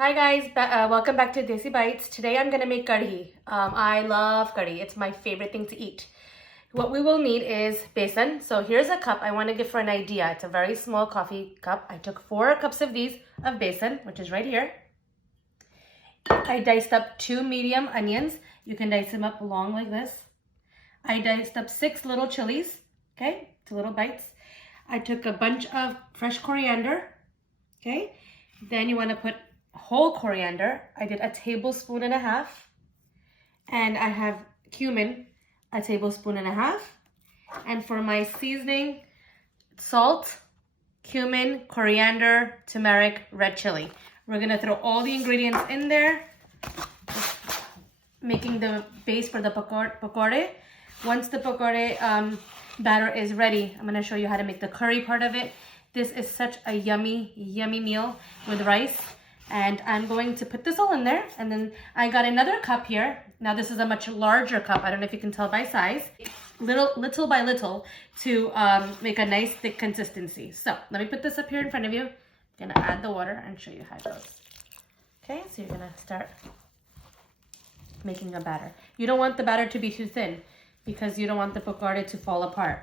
Hi guys, welcome back to Desi Bites. Today I'm gonna make kadhi. I love kadhi. It's my favorite thing to eat. What we will need is besan. So here's a cup. I want to give for an idea. It's a very small coffee cup. I took 4 cups of these of besan, which is right here. I diced up 2 medium onions. You can dice them up long like this. I diced up 6 little chilies. Okay, 2 little bites. I took a bunch of fresh coriander. Okay, then you want to put whole coriander. I did a tablespoon and a half, and I have cumin, a tablespoon and a half. And for my seasoning, salt, cumin, coriander, turmeric, red chili. We're gonna throw all the ingredients in there, making the base for the pakora. Once the pakora batter is ready, I'm gonna show you how to make the curry part of it. This is such a yummy, yummy meal with rice. And I'm going to put this all in there. And then I got another cup here. Now this is a much larger cup. I don't know if you can tell by size. Little by little to make a nice thick consistency. So let me put this up here in front of you. I'm gonna add the water and show you how it goes. Okay, so you're gonna start making a batter. You don't want the batter to be too thin because you don't want the pakora to fall apart.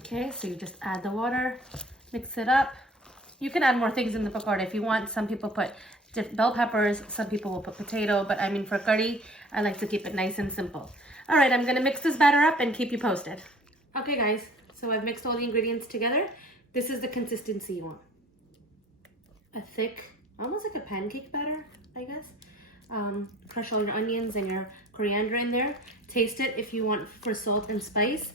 Okay, so you just add the water, mix it up. You can add more things in the pakora if you want. Some people put bell peppers, some people will put potato, but I mean for curry, I like to keep it nice and simple. All right, I'm gonna mix this batter up and keep you posted. Okay guys, so I've mixed all the ingredients together. This is the consistency you want. A thick, almost like a pancake batter, I guess. Crush all your onions and your coriander in there. Taste it if you want for salt and spice.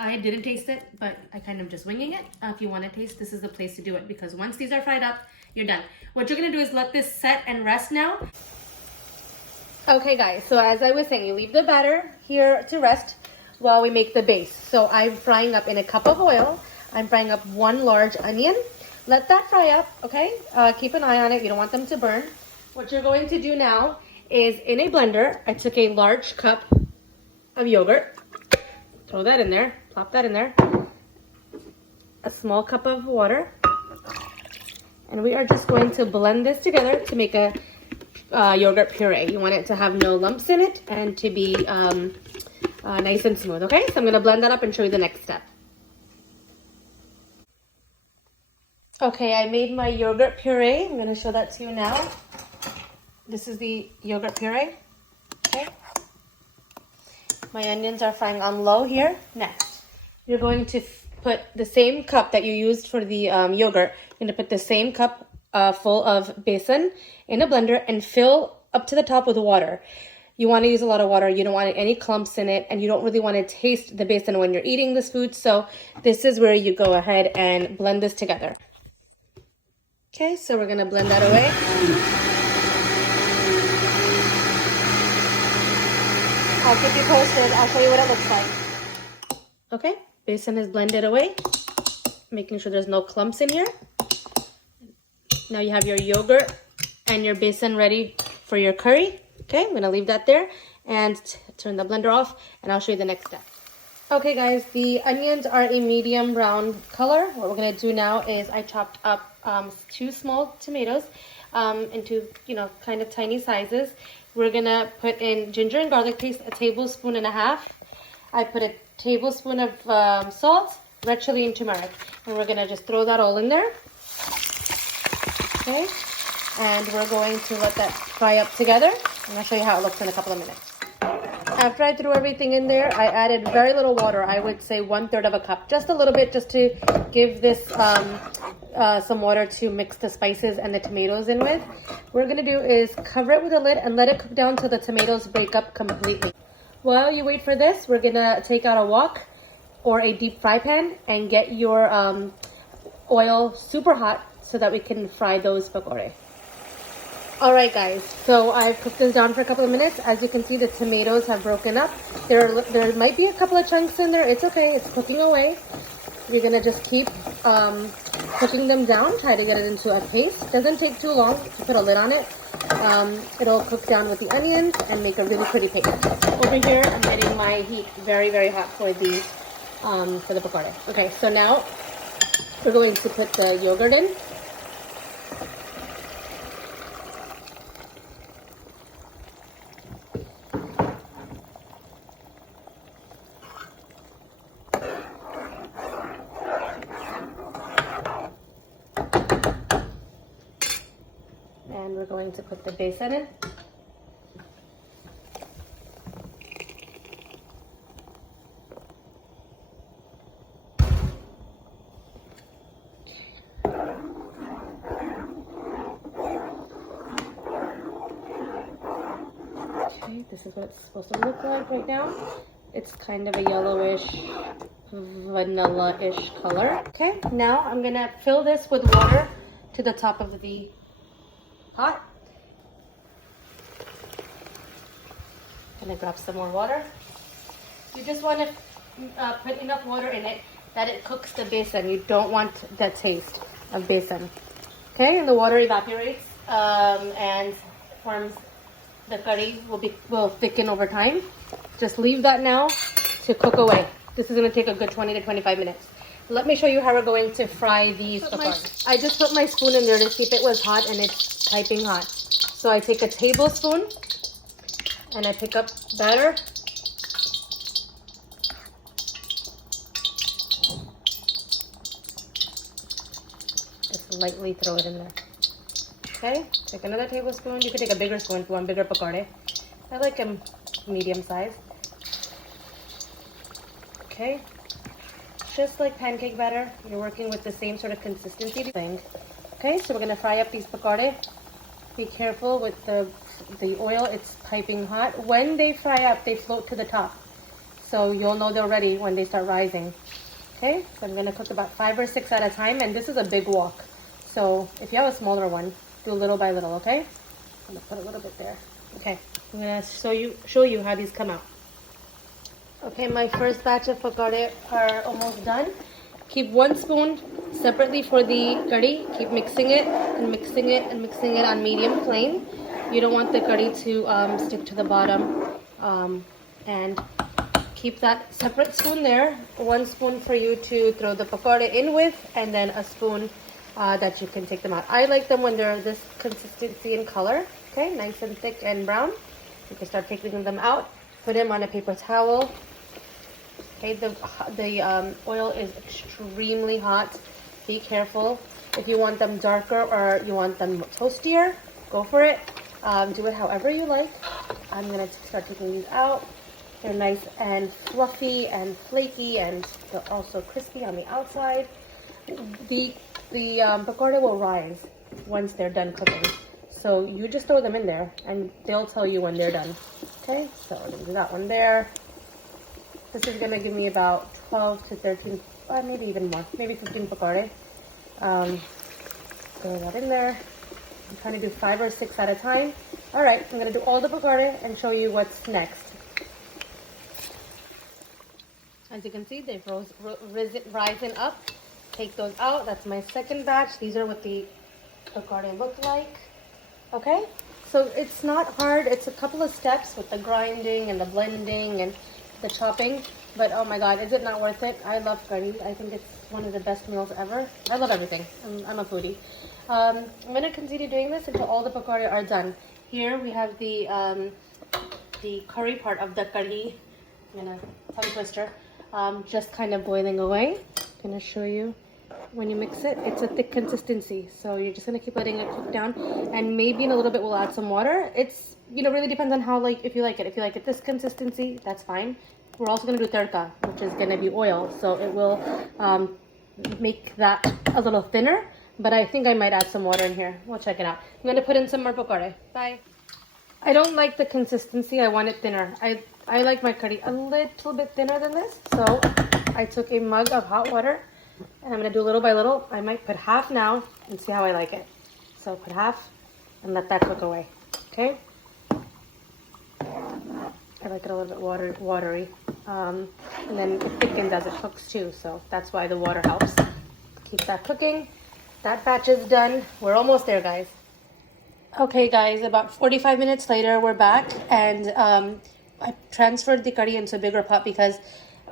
I didn't taste it, but I kind of just winging it. If you want to taste, this is the place to do it because once these are fried up, you're done. What you're going to do is let this set and rest now. Okay guys, so as I was saying, you leave the batter here to rest while we make the base. So I'm frying up in a cup of oil. I'm frying up 1 large onion. Let that fry up, okay? Keep an eye on it. You don't want them to burn. What you're going to do now is in a blender, I took a large cup of yogurt. Throw that in there, plop that in there. A small cup of water. And we are just going to blend this together to make a yogurt puree. You want it to have no lumps in it and to be nice and smooth, okay? So I'm gonna blend that up and show you the next step. Okay, I made my yogurt puree. I'm gonna show that to you now. This is the yogurt puree, okay? My onions are frying on low here. Next, you're going to put the same cup that you used for the yogurt. You're going to put the same cup full of besan in a blender and fill up to the top with water. You want to use a lot of water. You don't want any clumps in it, and you don't really want to taste the besan when you're eating this food. So this is where you go ahead and blend this together. Okay, so we're going to blend that away. I'll keep you posted. I'll show you what it looks like. Okay, besan is blended away. Making sure there's no clumps in here. Now you have your yogurt and your besan ready for your curry. Okay, I'm gonna leave that there and turn the blender off, and I'll show you the next step. Okay guys, the onions are a medium brown color. What we're gonna do now is I chopped up 2 small tomatoes into, kind of tiny sizes. We're gonna put in ginger and garlic paste, a tablespoon and a half. I put a tablespoon of salt, red chili, and turmeric. And we're gonna just throw that all in there. Okay, and we're going to let that fry up together. And I'll show you how it looks in a couple of minutes. After I threw everything in there, I added very little water. I would say 1/3 of a cup, just a little bit, just to give this some water to mix the spices and the tomatoes in with. What we're gonna do is cover it with a lid and let it cook down till the tomatoes break up completely. While you wait for this, we're gonna take out a wok or a deep fry pan and get your oil super hot so that we can fry those pakora. All right guys, so I've cooked this down for a couple of minutes. As you can see, the tomatoes have broken up. There might be a couple of chunks in there. It's okay, it's cooking away. We're gonna just keep cooking them down, try to get it into a paste. Doesn't take too long to put a lid on it. It'll cook down with the onions and make a really pretty paste. Over here, I'm getting my heat very, very hot for the pakora. Okay, so now we're going to put the yogurt in. we're going to put the besan in. Okay, this is what it's supposed to look like right now. It's kind of a yellowish, vanilla-ish color. Okay, now I'm gonna fill this with water to the top of the pot. Gonna grab some more water. You just want to put enough water in it that it cooks the besan. You don't want the taste of besan. Okay, and the water evaporates and forms the curry will thicken over time. Just leave that now to cook away. This is going to take a good 20 to 25 minutes. Let me show you how we're going to fry these pakoras. I just put my spoon in there to see if it was hot, and it's piping hot. So I take a tablespoon and I pick up batter. Just lightly throw it in there. Okay, take another tablespoon. You can take a bigger spoon if you want bigger pakora. I like them medium size. Okay, just like pancake batter, you're working with the same sort of consistency thing. Okay, so we're gonna fry up these pakora. Be careful with the oil, it's piping hot. When they fry up, they float to the top. So you'll know they're ready when they start rising. Okay, so I'm gonna cook about 5 or 6 at a time, and this is a big wok. So if you have a smaller one, do little by little, okay? I'm gonna put a little bit there. Okay, I'm gonna show you how these come out. Okay, my first batch of pakora are almost done. Keep 1 spoon separately for the curry. Keep mixing it and mixing it and mixing it on medium flame. You don't want the curry to stick to the bottom. And keep that separate spoon there. 1 spoon for you to throw the pakora in with, and then a spoon that you can take them out. I like them when they're this consistency in color. Okay, nice and thick and brown. You can start taking them out. Put them on a paper towel. Okay, the oil is extremely hot. Be careful. If you want them darker or you want them toastier, go for it. Do it however you like. I'm gonna start taking these out. They're nice and fluffy and flaky, and they're also crispy on the outside. The pakora will rise once they're done cooking. So you just throw them in there and they'll tell you when they're done. Okay, so I'm gonna do that one there. This is gonna give me about 12 to 13, maybe even more, maybe 15 pakora. Throw that in there. I'm trying to do 5 or 6 at a time. All right, I'm gonna do all the pakora and show you what's next. As you can see, they've risen up. Take those out. That's my second batch. These are what the pakora look like. Okay, so it's not hard. It's a couple of steps with the grinding and the blending and the chopping, but oh my god, is it not worth it? I love curry. I think it's one of the best meals ever. I love everything. I'm a foodie. I'm gonna continue doing this until all the pakora are done. Here we have the curry part of the curry. I'm gonna tongue twister. Just kind of boiling away. I'm gonna show you. When you mix it, it's a thick consistency, so you're just gonna keep letting it cook down, and maybe in a little bit we'll add some water. It's, you know, really depends on how, like, if you like it. If you like it this consistency, that's fine. We're also gonna do tadka, which is gonna be oil, so it will make that a little thinner, but I think I might add some water in here. We'll check it out. I'm gonna put in some more pakora. Bye. I don't like the consistency. I want it thinner. I like my curry a little bit thinner than this, so I took a mug of hot water. And I'm going to do little by little. I might put half now and see how I like it. So put half and let that cook away. Okay? I like it a little bit watery. And then it thickens as it cooks too. So that's why the water helps. Keep that cooking. That batch is done. We're almost there, guys. Okay, guys. About 45 minutes later, we're back. And I transferred the curry into a bigger pot because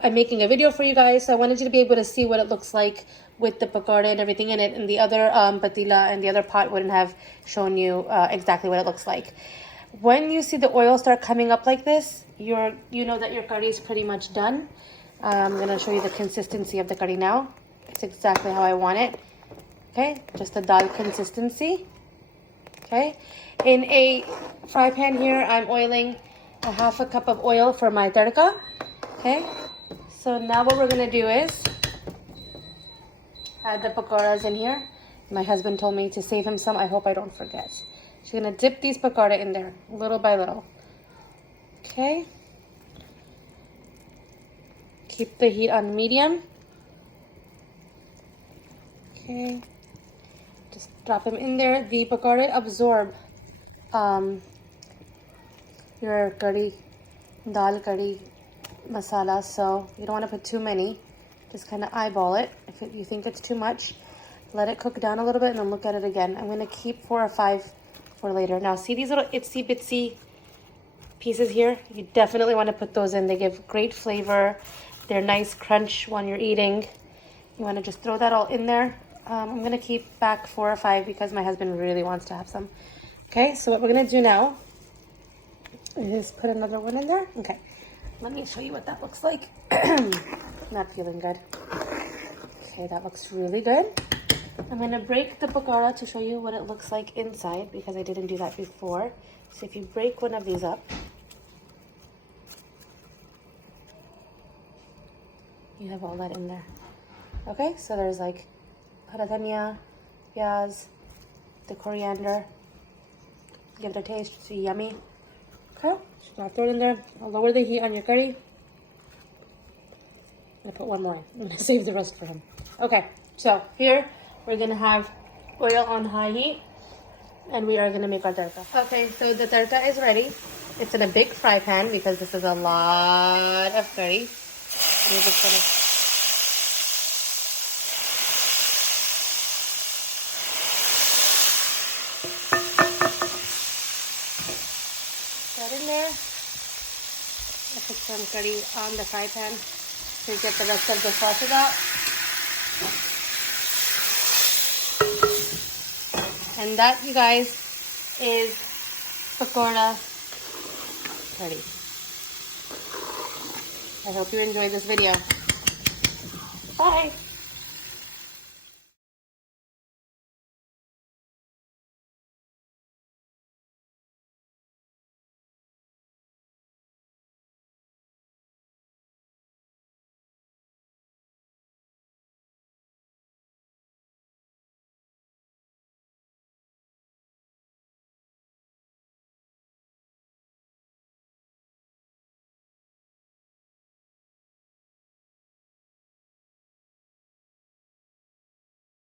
I'm making a video for you guys, so I wanted you to be able to see what it looks like with the pakora and everything in it, and the other patila and the other pot wouldn't have shown you exactly what it looks like. When you see the oil start coming up like this, you know that your curry is pretty much done. I'm going to show you the consistency of the curry now. It's exactly how I want it. Okay, just a dal consistency. Okay, in a fry pan here, I'm oiling a half a cup of oil for my tadka. Okay, so now what we're gonna do is add the pakoras in here. My husband told me to save him some. I hope I don't forget. She's gonna dip these pakora in there, little by little. Okay. Keep the heat on medium. Okay. Just drop them in there. The pakora absorb your curry, dal curry masala, so you don't want to put too many. Just kind of eyeball it. If you think it's too much, let it cook down a little bit and then look at it again. I'm going to keep 4 or 5 for later. Now see these little itsy bitsy pieces here? You definitely want to put those in. They give great flavor. They're nice crunch when you're eating. You want to just throw that all in there. I'm going to keep back 4 or 5 because my husband really wants to have some. Okay, so what we're going to do now is put another one in there. Okay, let me show you what that looks like. Not feeling good. Okay, that looks really good. I'm going to break the pakora to show you what it looks like inside because I didn't do that before. So if you break one of these up, you have all that in there. Okay, so there's like haradanya, pyaz, the coriander. Give it a taste, it's yummy. Okay, just gonna throw it in there. I'll lower the heat on your curry. I'm gonna put one more. I'm gonna save the rest for him. Okay, so here we're gonna have oil on high heat and we are gonna make our tadka. Okay, so the tadka is ready. It's in a big fry pan because this is a lot of curry. We're just gonna that in there. I put some curry on the fry pan to get the rest of the sauces out. And that, you guys, is pakora ready. I hope you enjoyed this video. Bye.